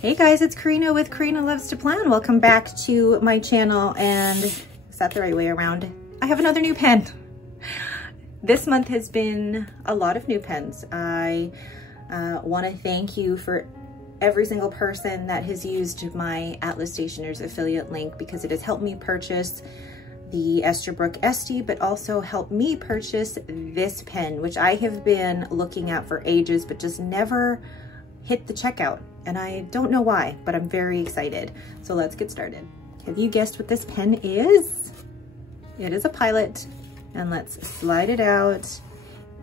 Hey guys, it's Karina with Karina Loves to Plan. Welcome back to my channel, and is that the right way around? I have another new pen. This month has been a lot of new pens. I want to thank you for every single person that has used my Atlas Stationers affiliate link, because it has helped me purchase the Esterbrook SD, but also helped me purchase this pen, which I have been looking at for ages, but just never hit the checkout. And I don't know why, but I'm very excited. So let's get started. Have you guessed what this pen is? It is a Pilot, and let's slide it out.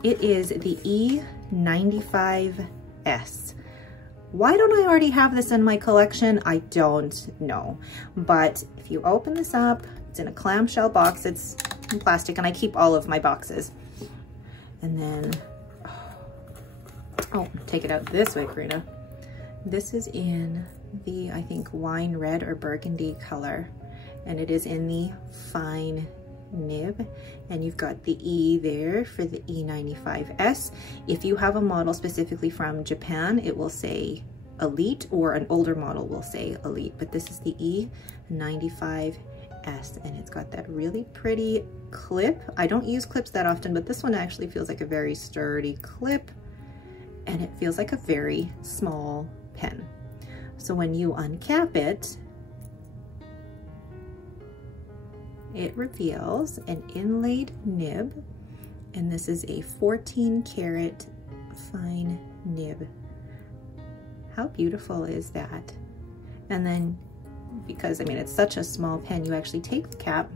It is the E95S. Why don't I already have this in my collection? I don't know. But if you open this up, it's in a clamshell box. It's in plastic, and I keep all of my boxes. And then, oh, take it out this way, Karina. This is in the, I think, wine red or burgundy color, and it is in the fine nib, and you've got the E there for the E95S. If you have a model specifically from Japan, it will say Elite, or an older model will say Elite, but this is the E95S, and it's got that really pretty clip. I don't use clips that often, but this one actually feels like a very sturdy clip, and it feels like a very small pen. So when you uncap it, it reveals an inlaid nib, and this is a 14 karat fine nib. How beautiful is that? And then, because I mean it's such a small pen, you actually take the cap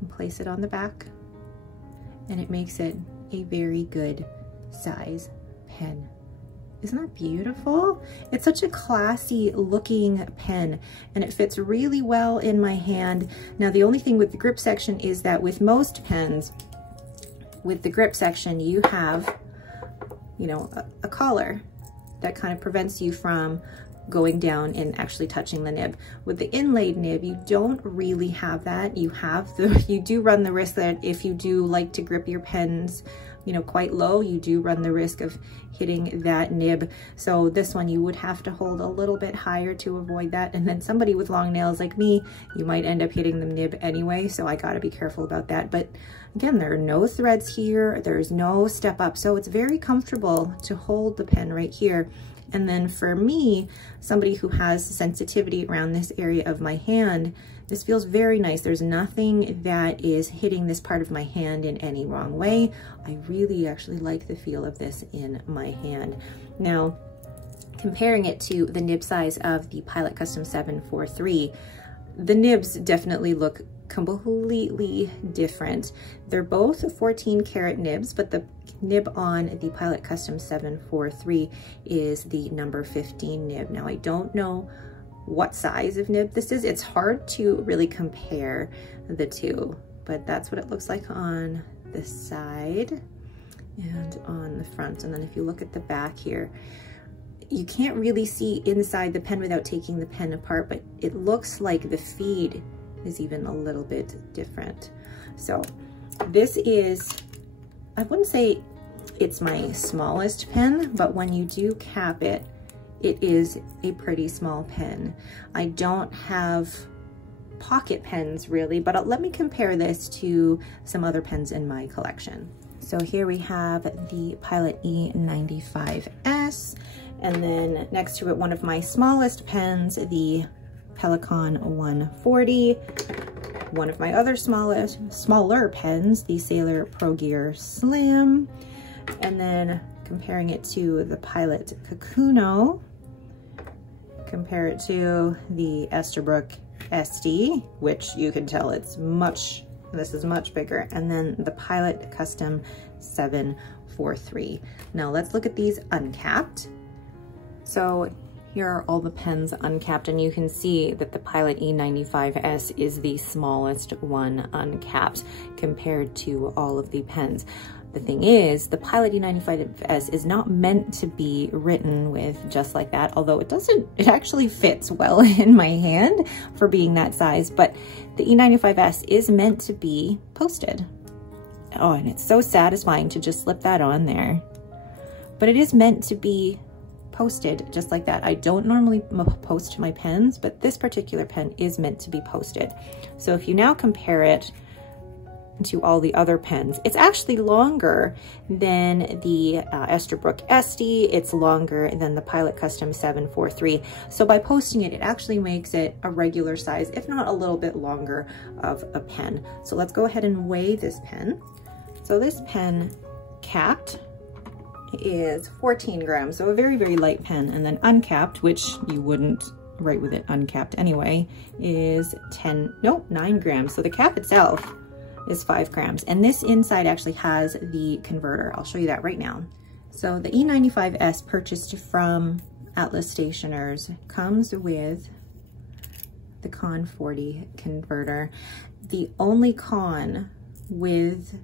and place it on the back, and it makes it a very good size pen. Isn't that beautiful? It's such a classy looking pen, and it fits really well in my hand. Now, the only thing with the grip section is that with most pens, with the grip section, you have, you know, a collar that kind of prevents you from going down and actually touching the nib. With the inlaid nib, you don't really have that. You do run the risk that if you do like to grip your pens, you know, quite low, you do run the risk of hitting that nib. So this one you would have to hold a little bit higher to avoid that. And then somebody with long nails like me, you might end up hitting the nib anyway. So I gotta be careful about that. But again, there are no threads here. There's no step up. So it's very comfortable to hold the pen right here. And then for me, somebody who has sensitivity around this area of my hand, this feels very nice. There's nothing that is hitting this part of my hand in any wrong way. I really actually like the feel of this in my hand. Now, comparing it to the nib size of the Pilot Custom 743, the nibs definitely look completely different. They're both 14 karat nibs, but the nib on the Pilot Custom 743 is the number 15 nib. Now, I don't know what size of nib this is. It's hard to really compare the two, but that's what it looks like on the side and on the front. And then if you look at the back here, you can't really see inside the pen without taking the pen apart, but it looks like the feed is even a little bit different. So this is, I wouldn't say it's my smallest pen, but when you do cap it, it is a pretty small pen. I don't have pocket pens really, but let me compare this to some other pens in my collection. So here we have the Pilot E95S, and then next to it, one of my smallest pens, the Pelikan 140. One of my other smaller pens, the Sailor Pro Gear Slim. And then comparing it to the Pilot Kakuno, compare it to the Esterbrook SD, which you can tell this is much bigger, and then the Pilot Custom 743. Now let's look at these uncapped. So here are all the pens uncapped, and you can see that the Pilot E95S is the smallest one uncapped compared to all of the pens. The thing is, the Pilot E95S is not meant to be written with just like that, although it actually fits well in my hand for being that size, but the E95S is meant to be posted. Oh, and it's so satisfying to just slip that on there. But it is meant to be posted just like that. I don't normally post my pens, but this particular pen is meant to be posted. So if you now compare it to all the other pens, it's actually longer than the Esterbrook Esty. It's longer than the Pilot Custom 743. So by posting it, it actually makes it a regular size, if not a little bit longer of a pen. So let's go ahead and weigh this pen. So this pen capped is 14 grams, so a very, very light pen. And then uncapped, which you wouldn't write with it uncapped anyway, is 9 grams. So the cap itself is 5 grams. And this inside actually has the converter. I'll show you that right now. So the E95S purchased from Atlas Stationers comes with the Con 40 converter. The only con with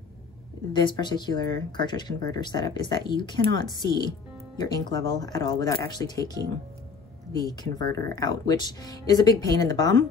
this particular cartridge converter setup is that you cannot see your ink level at all without actually taking the converter out, which is a big pain in the bum.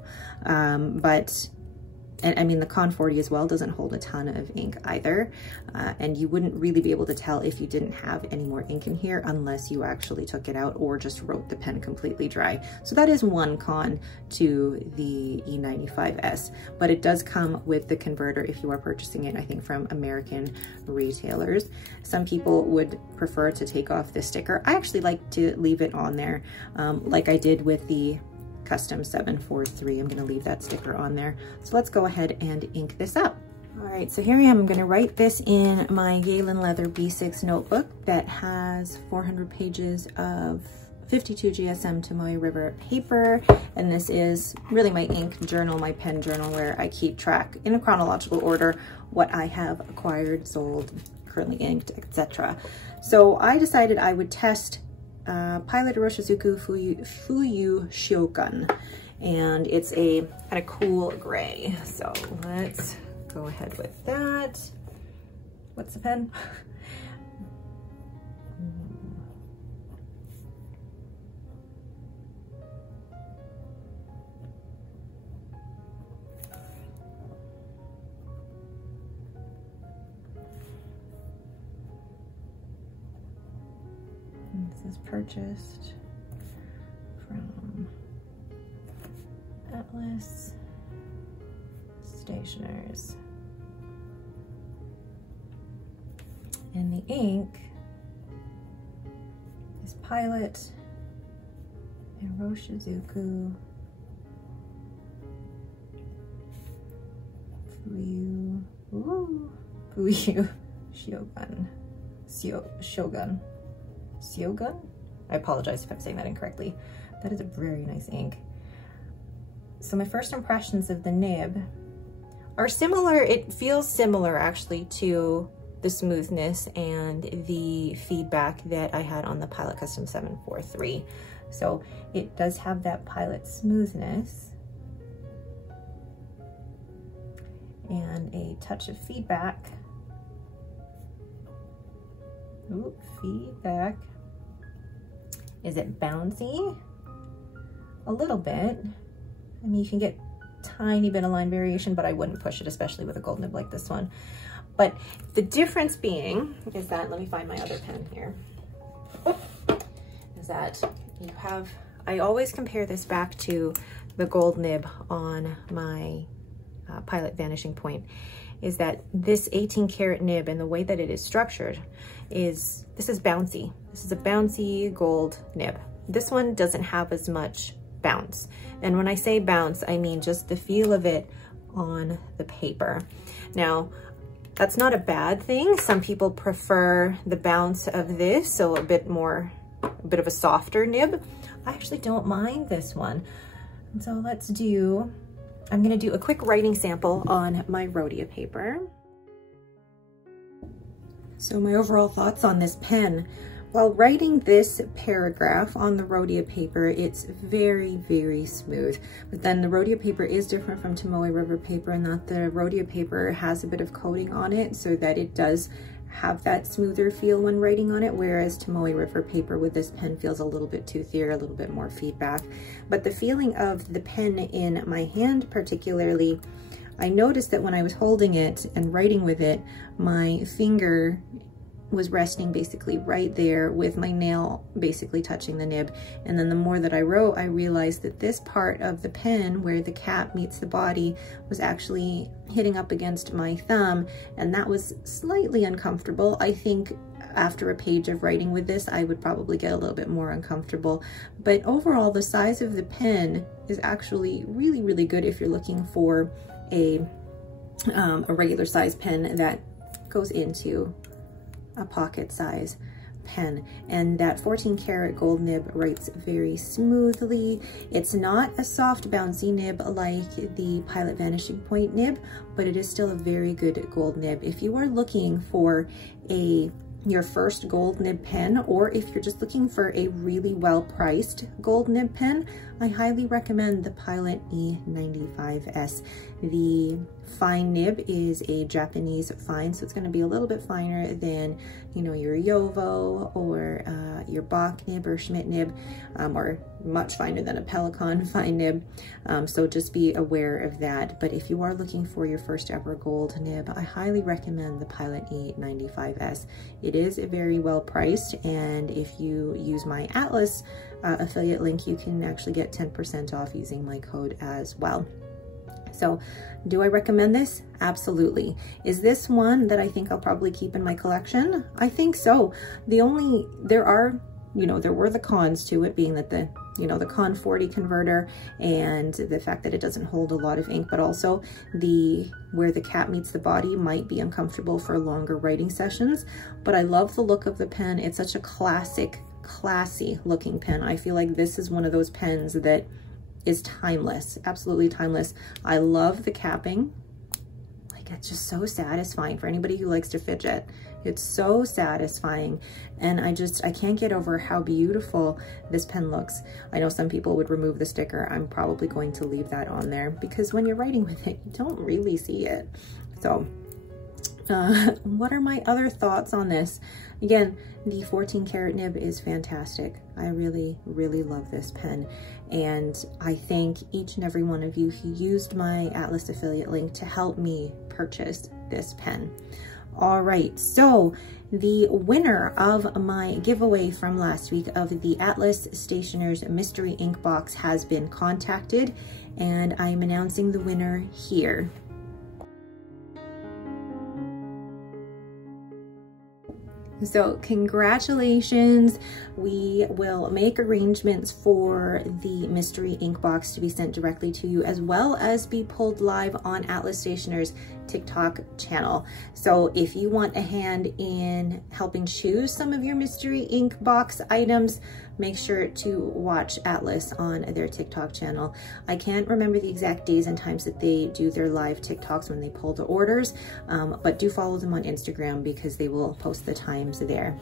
And I mean, the Con 40 as well doesn't hold a ton of ink either. And you wouldn't really be able to tell if you didn't have any more ink in here unless you actually took it out or just wrote the pen completely dry. So that is one con to the E95S, but it does come with the converter if you are purchasing it, I think, from American retailers. Some people would prefer to take off the sticker. I actually like to leave it on there, like I did with the Custom 743. I'm going to leave that sticker on there. So let's go ahead and ink this up. All right, so here I am. I'm going to write this in my Galen Leather B6 notebook that has 400 pages of 52 GSM Tomoe River paper. And this is really my ink journal, my pen journal, where I keep track in a chronological order what I have acquired, sold, currently inked, etc. So I decided I would test Pilot Iroshizuku Fuyu Shiogun, and it's a kind of cool gray. So let's go ahead with that. What's the pen? This is purchased from Atlas Stationers. And the ink is Pilot Iroshizuku Fuyu Shogun. Shogun? I apologize if I'm saying that incorrectly. That is a very nice ink. So my first impressions of the nib are similar. It feels similar actually to the smoothness and the feedback that I had on the Pilot Custom 743. So it does have that Pilot smoothness and a touch of feedback. Ooh, feedback. Is it bouncy? A little bit. I mean, you can get tiny bit of line variation, but I wouldn't push it, especially with a gold nib like this one. But the difference being is that, let me find my other pen here, is that you have, I always compare this back to the gold nib on my Pilot Vanishing Point, is that this 18 karat nib and the way that it is structured is, this is bouncy. This is a bouncy gold nib. This one doesn't have as much bounce. And when I say bounce, I mean just the feel of it on the paper. Now, that's not a bad thing. Some people prefer the bounce of this, so a bit of a softer nib. I actually don't mind this one. And so let's do, I'm gonna do a quick writing sample on my Rhodia paper. So my overall thoughts on this pen. While writing this paragraph on the Rhodia paper, it's very, very smooth. But then the Rhodia paper is different from Tomoe River paper in that the Rhodia paper has a bit of coating on it so that it does have that smoother feel when writing on it, whereas Tomoe River paper with this pen feels a little bit toothier, a little bit more feedback. But the feeling of the pen in my hand particularly, I noticed that when I was holding it and writing with it, my finger was resting basically right there with my nail basically touching the nib. And then the more that I wrote, I realized that this part of the pen where the cap meets the body was actually hitting up against my thumb, and that was slightly uncomfortable. I think after a page of writing with this, I would probably get a little bit more uncomfortable. But overall, the size of the pen is actually really, really good if you're looking for a regular size pen that goes into a pocket size pen. And that 14 karat gold nib writes very smoothly. It's not a soft bouncy nib like the Pilot Vanishing Point nib, but it is still a very good gold nib. If you are looking for your first gold nib pen, or if you're just looking for a really well priced gold nib pen, I highly recommend the Pilot E95S. The fine nib is a Japanese fine, so it's going to be a little bit finer than, you know, your Yovo or your Bach nib or Schmidt nib, or much finer than a Pelican fine nib. So just be aware of that. But if you are looking for your first ever gold nib, I highly recommend the Pilot E95S. It is very well priced, and if you use my Atlas affiliate link, you can actually get 10% off using my code as well. So do I recommend this? Absolutely. Is this one that I think I'll probably keep in my collection? I think so. There were the cons to it, being that the Con 40 converter and the fact that it doesn't hold a lot of ink, but also where the cap meets the body might be uncomfortable for longer writing sessions. But I love the look of the pen. It's such a classy looking pen. I feel like this is one of those pens that is timeless, absolutely timeless. I love the capping. Like, it's just so satisfying for anybody who likes to fidget. It's so satisfying, and I can't get over how beautiful this pen looks. I know some people would remove the sticker. I'm probably going to leave that on there because when you're writing with it, you don't really see it. So what are my other thoughts on this? Again, the 14 karat nib is fantastic. I really, really love this pen. And I thank each and every one of you who used my Atlas affiliate link to help me purchase this pen. All right, so the winner of my giveaway from last week of the Atlas Stationers Mystery Ink Box has been contacted, and I'm announcing the winner here. So congratulations. We will make arrangements for the mystery ink box to be sent directly to you, as well as be pulled live on Atlas Stationers TikTok channel. So if you want a hand in helping choose some of your mystery ink box items, make sure to watch Atlas on their TikTok channel. I can't remember the exact days and times that they do their live TikToks when they pull the orders, but do follow them on Instagram because they will post the times there.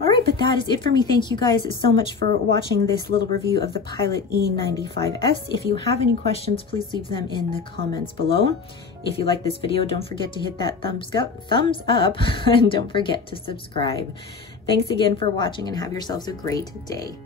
All right, but that is it for me. Thank you guys so much for watching this little review of the Pilot E95S. If you have any questions, please leave them in the comments below. If you like this video, don't forget to hit that thumbs up, and don't forget to subscribe. Thanks again for watching, and have yourselves a great day.